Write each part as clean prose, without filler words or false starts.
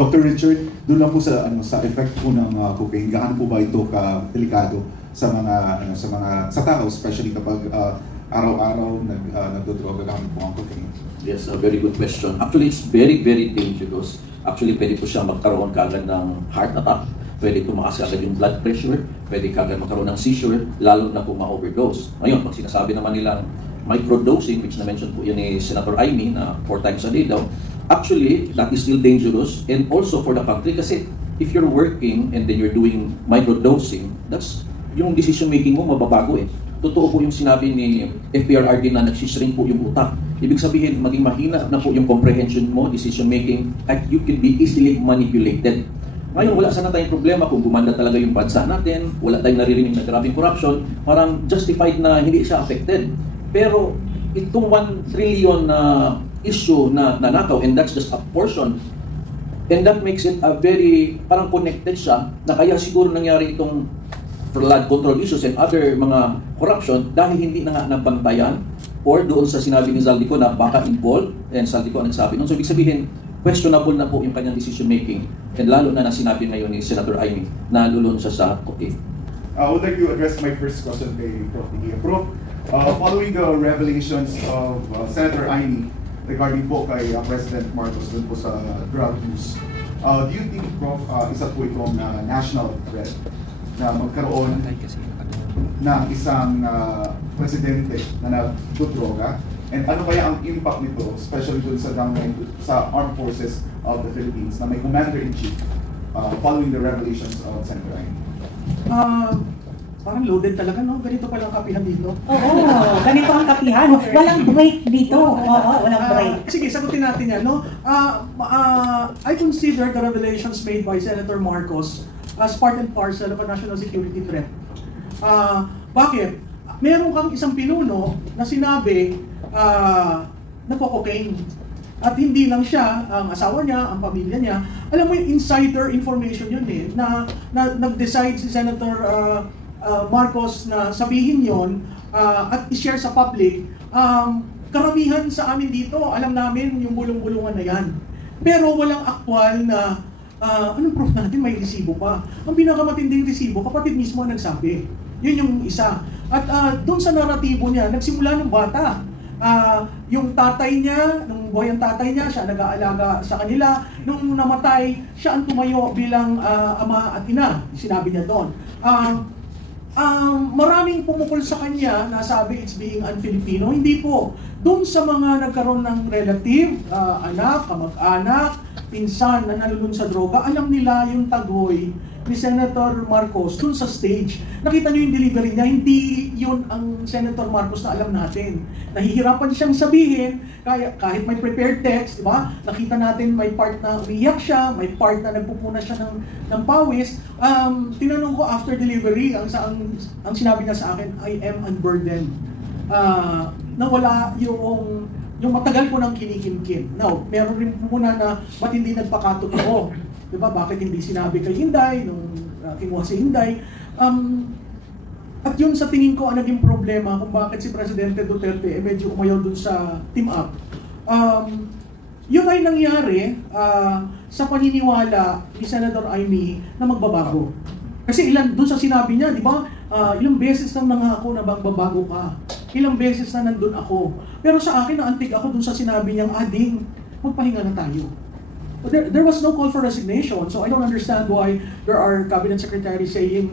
Dr. Richard, doon lang po sa effect po ng cocaine, gaano po ba ito ka-delikado sa sa tao, especially kapag araw-araw nagdodroga gamit po ang cocaine? Yes, a very good question. Actually, it's very, very dangerous. Actually, pwede po siya magkaroon kaagad ng heart attack, pwede tumaas kaagad yung blood pressure, pwede kaagad magkaroon ng seizure, lalo na kung ma-overdose. Ngayon, pag sinasabi naman nilang microdosing, which na-mention po yun ni Senator Amy na 4 times a day daw, actually, that is still dangerous, and also for the country kasi if you're working and then you're doing microdosing, that's yung decision making mo mababago eh. Totoo po yung sinabi ni FPRRD na nagsishrink po yung utak. Ibig sabihin, maging mahina na po yung comprehension mo, decision making, at you can be easily manipulated. Ngayon, wala sana tayong problema kung gumanda talaga yung bansa natin, wala tayong naririnig na grabing corruption, parang justified na hindi siya affected. Pero itong 1 trillion na issue na nanakaw, and that's just a portion, and that makes it a very, parang connected siya, na kaya siguro nangyari itong flood control issues and other mga corruption dahil hindi na nga nabantayan or doon sa sinabi ni Zaldico na baka involved, and Zaldico ang nagsabi nun. So ibig sabihin, questionable na po yung kanyang decision making, and lalo na sinabi ngayon ni Senator Amy na lulun siya sa cocaine. I would like to address my first question kay Prof. Digia. Prof, following the revelations of Senator Amy regarding po kay President Marcos dun po sa drug use, do you think, Prof, isa po itong national threat na magkaroon ng isang presidente na nagdodroga? And ano kaya ang impact nito, especially dun sa Armed Forces of the Philippines na may Commander-in-Chief following the revelations of Senator Amy? Parang loaded talaga, no? Ganito palang kapihan dito. Oo, ganito ang kapihan. Walang break dito. Oo, walang break. Sige, sagutin natin yan, no? I consider the revelations made by Senator Marcos as part and parcel of a national security threat. Bakit? Meron kang isang pinuno na sinabi nagko-cocaine. At hindi lang siya, ang asawa niya, ang pamilya niya. Alam mo yung insider information yun eh, na nag-decide si Senator Marcos na sabihin yon at i-share sa public. Karamihan sa amin dito, alam namin yung bulong-bulungan na yan. Pero walang aktwal na anong proof natin may resibo pa. Ang pinakamatinding resibo, kapatid mismo ang nagsabi. Yun yung isa. At doon sa naratibo niya, nagsimula ng bata. Yung tatay niya, nung buhay ang tatay niya, siya nag-aalaga sa kanila. Nung namatay, siya ang tumayo bilang ama at ina. Sinabi niya doon. Maraming pumukol sa kanya na sabi it's being un-Filipino. Hindi po. Doon sa mga nagkaroon ng relative, anak, kamag-anak, pinsan na nalulun sa droga, alam nila yung tagoy ni Senator Marcos dun sa stage. Nakita niyo yung delivery niya, hindi yun ang Senator Marcos na alam natin. Nahihirapan siyang sabihin, kahit may prepared text, di ba? Nakita natin may part na umiyak siya, may part na nagpupuna siya ng pawis. Tinanong ko after delivery, ang sinabi niya sa akin, I am unburdened. Nawala yung matagal ko nang kinikimkim. Now, meron rin muna na ba't hindi nagpakatotoo? Diba? Bakit hindi sinabi kay Inday, nung kinuha si Inday? At yun sa tingin ko ang naging problema kung bakit si Presidente Duterte medyo umayaw dun sa team up. Yun ay nangyari sa paniniwala ni Senator Amy na magbabago. Kasi dun sa sinabi niya, di ba? Ilang beses nang nangako na magbabago ka. Ilang beses na nandun ako. Pero sa akin, naantig ako dun sa sinabi niyang, Ading, magpahinga na tayo. There was no call for resignation, so I don't understand why there are cabinet secretaries saying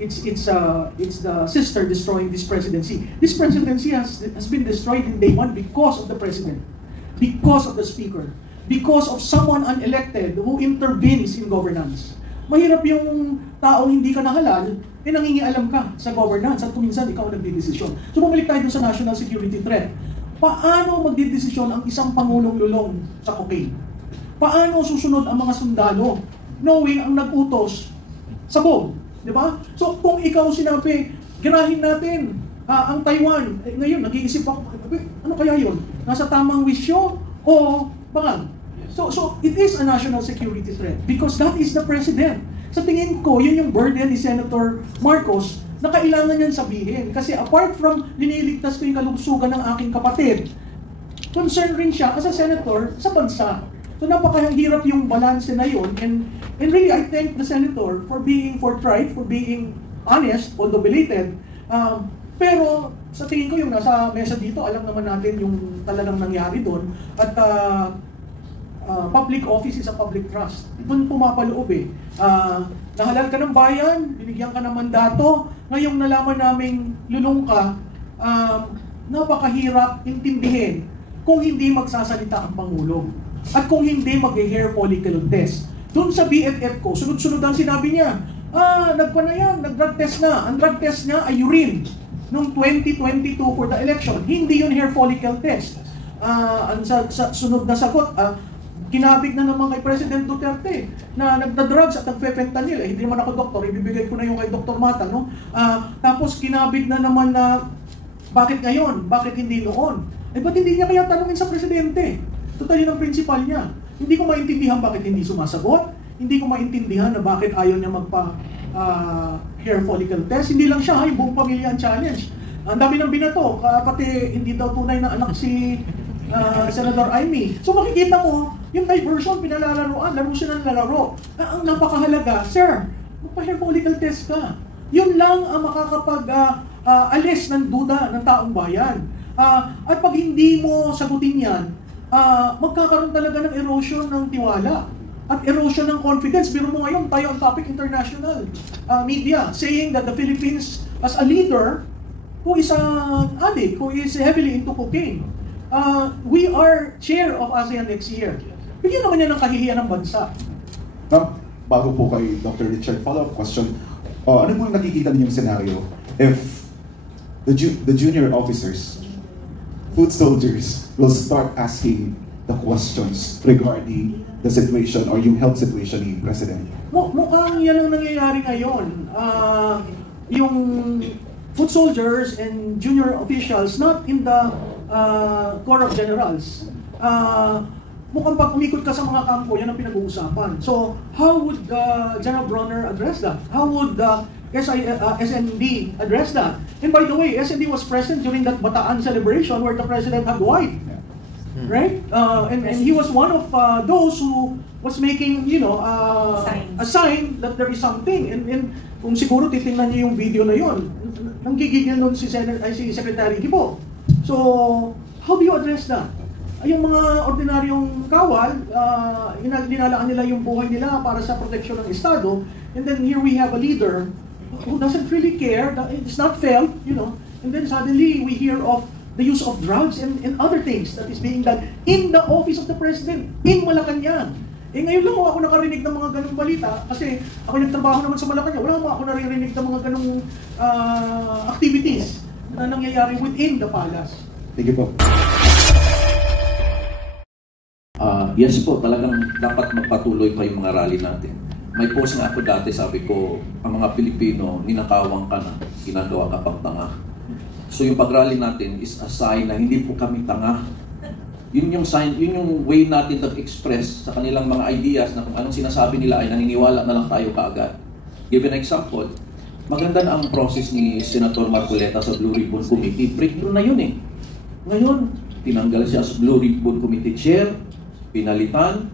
it's the sister destroying this presidency. This presidency has been destroyed in day one because of the president, because of the speaker, because of someone unelected who intervenes in governance. Mahirap yung taong hindi ka nahalal, nangingialam ka sa governance at kuminsan ikaw nagdidesisyon. So bumalik tayo sa national security threat. Paano magdidesisyon ang isang pangulong lulong sa cocaine? Paano susunod ang mga sundalo knowing ang nag-utos sa bomb? Di ba? So kung ikaw sinabi, girahin natin ang Taiwan, ngayon nag-iisip ako, ano kaya yun? Nasa tamang wisyo o bangag? So it is a national security threat because that is the president. Sa tingin ko, yun yung burden ni Senator Marcos na kailangan niyan sabihin. Kasi apart from liniligtas ko yung kalugsugan ng aking kapatid, concern rin siya as a senator sa bansa. So napakahirap yung balance na yun. And really, I thank the Senator for being forthright, for being honest, although belated. Pero sa tingin ko yung nasa mesa dito, alam naman natin yung talagang nangyari doon. At public office is a public trust. Doon pumapaloob eh. Nahalal ka ng bayan, binigyan ka ng mandato, ngayong nalaman naming lulong ka, napakahirap intindihin kung hindi magsasalita ang Pangulo. At kung hindi mag-hair follicle test. Doon sa BFF ko, sunod-sunod ang sinabi niya, nag-drug test na. Ang drug test niya ay urine noong 2022 for the election. Hindi yun hair follicle test. Sunod na sagot, kinabig na naman kay President Duterte na nagda-drugs at nagpe-fentanyl. Hindi naman ako doktor, ibibigay ko na yung kay Dr. Mata. No? Tapos kinabig na naman na bakit ngayon? Bakit hindi noon? Ba't hindi niya kaya tanungin sa Presidente? Total yun ang principal niya. Hindi ko maintindihan bakit hindi sumasagot. Hindi ko maintindihan na bakit ayaw niya hair follicle test. Hindi lang siya, yung buong pamilya ang challenge. Ang dami ng binato, pati hindi daw tunay na anak si Senator Amy. So makikita mo, yung diversion, pinalalaroan, laro siya ng lalaro. Ang napakahalaga, sir, magpa-hair follicle test ka. Yun lang ang makakapag-alis ng duda ng taong bayan. At pag hindi mo sagutin yan, magkakaroon talaga ng erosion ng tiwala at erosion ng confidence. Biro mo ngayon, tayo ang topic international media saying that the Philippines as a leader who is an addict, who is heavily into cocaine, we are chair of ASEAN next year. Bigyan naman niya ng kahihiyan ng bansa. Bago po kay Dr. Richard, follow-up question. Ano po yung nakikita ninyong scenario if the junior officers, foot soldiers, will start asking the questions regarding the situation or yung health situation ni President? Mukhang yan ang nangyayari ngayon. Yung foot soldiers and junior officials, not in the Corps of Generals, mukhang pag umikot ka sa mga kampo, yan ang pinag-uusapan. So, how would General Bronner address that? How would SND address that? And by the way, SND was present during that Bataan celebration where the President had white. Right? And he was one of those who was making, a sign that there is something. And kung siguro titingnan niyo yung video na yon, nanggigigil nun si Secretary Gibo. So, how do you address that? Yung mga ordinaryong kawal, dinalaan nila yung buhay nila para sa proteksyon ng Estado. And then here we have a leader who doesn't really care, it's not felt, and then suddenly we hear of the use of drugs and other things that is being done in the office of the President, in Malacanang. Ngayon lang ako nakarinig ng mga ganung balita kasi ako nagtrabaho naman sa Malacanang, wala ako naririnig ng mga ganung activities na nangyayari within the palace. Thank you po. Yes po, talagang dapat magpatuloy pa yung mga rally natin. May post nga ako dati, sabi ko, ang mga Pilipino, ninakawang ka na, ginagawa ka pang tanga. So yung pag-rally natin is a sign na hindi po kami tanga. Yun yung sign, yun yung way natin to express sa kanilang mga ideas na kung anong sinasabi nila ay naniniwala na lang tayo kaagad. Give an example, maganda na ang process ni Senator Marcoleta sa Blue Ribbon Committee. Breakthrough na yun eh. Ngayon, tinanggal siya sa Blue Ribbon Committee Chair, pinalitan,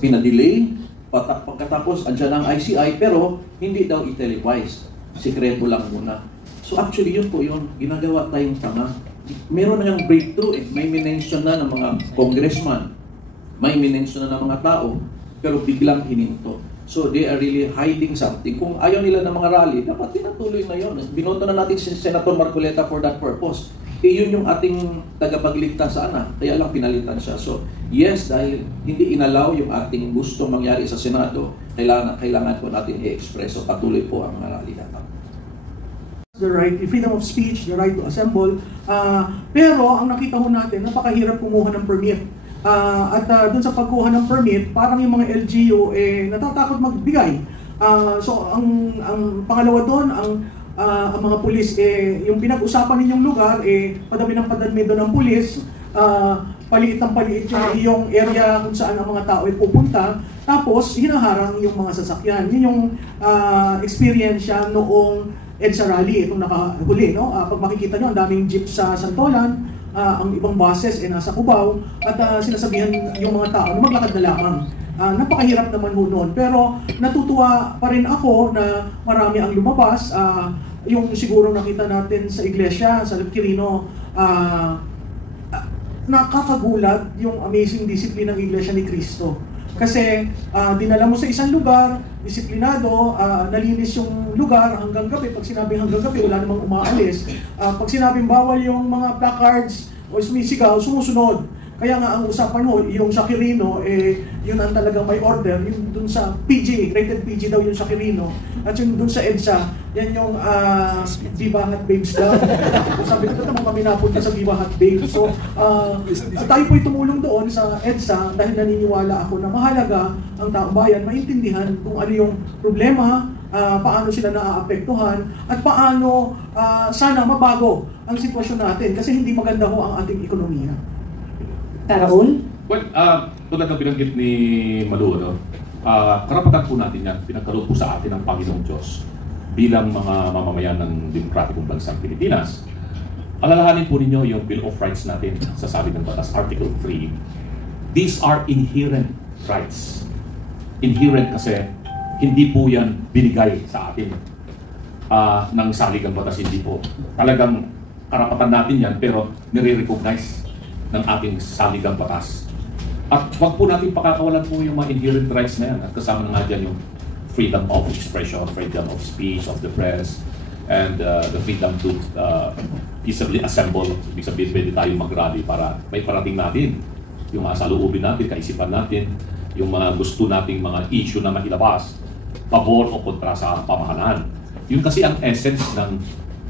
pinadelay, pagkatapos andyan ang ICI, pero hindi daw i-televise. Sikreto lang muna. So actually yun po yun, ginagawa tayong tanga. Meron na yung breakthrough eh. May minention na ng mga congressman, may minention na ng mga tao, pero biglang hininto. So they are really hiding something. Kung ayaw nila ng mga rally, dapat tinatuloy na yun. Binoto na natin si Senator Marcoleta for that purpose. Yun yung ating tagapagligtas sana, kaya lang pinalitan siya. So yes, dahil hindi inalaw yung ating gustong mangyari sa Senado, kailangan po natin i-express. So patuloy po ang mga rally natin. The right, the freedom of speech, the right to assemble. Pero ang nakita ho natin, napakahirap kumuha ng permit. At dun sa pagkuha ng permit, parang yung mga LGU natatakot magbigay. So ang pangalawa doon, ang mga pulis, yung pinag-usapan ninyong lugar, padami ng padami doon ng pulis, paliit ng paliit yung area kung saan ang mga tao ay pupunta, tapos hinaharang yung mga sasakyan. Yun yung experience noong EDSA rally, itong nakahuli. No? Pag makikita nyo, ang daming jeep sa Santolan, ang ibang buses nasa Cubao at sinasabihan yung mga tao na maglakad na lamang. Napakahirap naman ho noon. Pero natutuwa pa rin ako na marami ang lumabas. Yung siguro nakita natin sa iglesia, sa Quirino, nakakagulat yung amazing discipline ng iglesia ni Cristo. Kasi dinala mo sa isang lugar, disiplinado, nalinis yung lugar hanggang gabi. Pag sinabing hanggang gabi, wala namang umaalis. Pag sinabing bawal yung mga placards o sumisigaw, sumusunod. Kaya nga ang usapan ho, yung sa Quirino, yun ang talagang may order. Yung dun sa PG, rated PG daw yung sa Quirino. At yung dun sa EDSA, yan yung Viva Hot Babes daw. Sabi ko, naman kami napunta sa Viva Hot Babes. So, tayo po'y tumulong doon sa EDSA dahil naniniwala ako na mahalaga ang taong bayan maintindihan kung ano yung problema, paano sila naaapektuhan, at paano sana mabago ang sitwasyon natin kasi hindi maganda ho ang ating ekonomiya. Raul? Well, tulad ng binanggit ni Malu, karapatan po natin yan, pinagkaloob po sa atin ng Panginoong Diyos bilang mga mamamayan ng demokratikong bansang Pilipinas. Alalahanin po ninyo yung Bill of Rights natin sa sabi ng batas, Article 3. These are inherent rights. Inherent kasi hindi po yan binigay sa atin ng saligang batas, hindi po. Talagang karapatan natin yan pero nire-recognize ng ating saligang batas. At wag po natin pakakawalan po yung mga inherent rights na yan. At kasama na nga dyan yung freedom of expression, freedom of speech, of the press, and the freedom to peaceably assemble. Ibig sabihin, pwede tayong mag-rally para may parating natin yung mga saloobin natin, kaisipan natin, yung mga gusto nating mga issue na mailabas, pabor o kontra sa pamahalaan. Yun kasi ang essence ng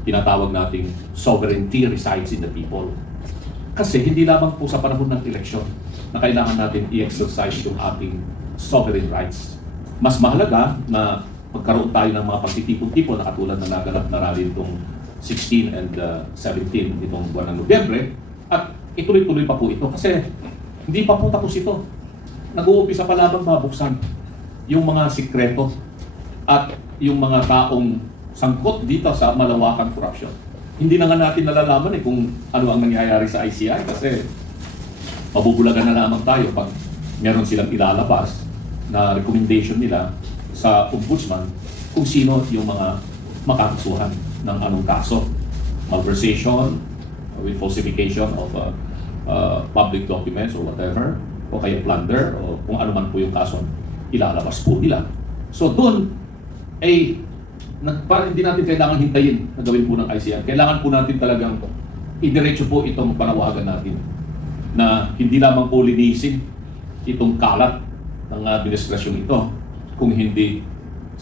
tinatawag nating sovereignty resides in the people. Kasi hindi lamang po sa panahon ng eleksyon na kailangan natin i-exercise yung ating sovereign rights. Mas mahalaga na magkaroon tayo ng mga pagtitipon-tipon na katulad na naganap na rally itong 16 and 17 itong buwan ng Nobyembre, at ituloy-tuloy pa po ito kasi hindi pa po tapos ito. Nag-uumpisa pa lamang mabuksan yung mga sikreto at yung mga taong sangkot dito sa malawakang korupsyon. Hindi na nga natin nalalaman kung ano ang nangyayari sa ICI kasi mabubulagan na lamang tayo pag meron silang ilalabas na recommendation nila sa ombudsman kung sino yung mga makakasuhan ng anong kaso. Malversation, with falsification of public documents or whatever, o kaya plunder, o kung ano man po yung kaso, ilalabas po nila. So doon, hindi natin kailangan hintayin na gawin po ng ICI. Kailangan po natin talagang idiretso po itong panawagan natin na hindi lamang po linisin itong kalat ng administrasyon ito, kung hindi,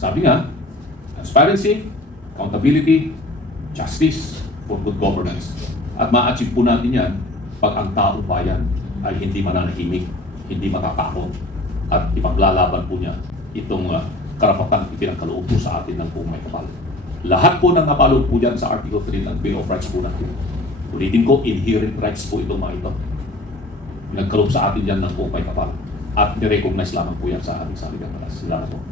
sabi nga, transparency, accountability, justice for good governance. At ma-achieve po natin yan pag ang taong bayan ay hindi mananahimik, hindi matatakot, at ipaglalaban po niya itong karapatang ipinagkaloob po sa atin ng buong may kapal. Lahat po ng napaloob po dyan sa Article 3 ng Bill of Rights po natin. Ulitin ko, inherent rights po itong mga ito. Pinagkaloob sa atin yan ng buong may kapal. At nirecognize lamang po yan sa ating saligang batas. Salamat po.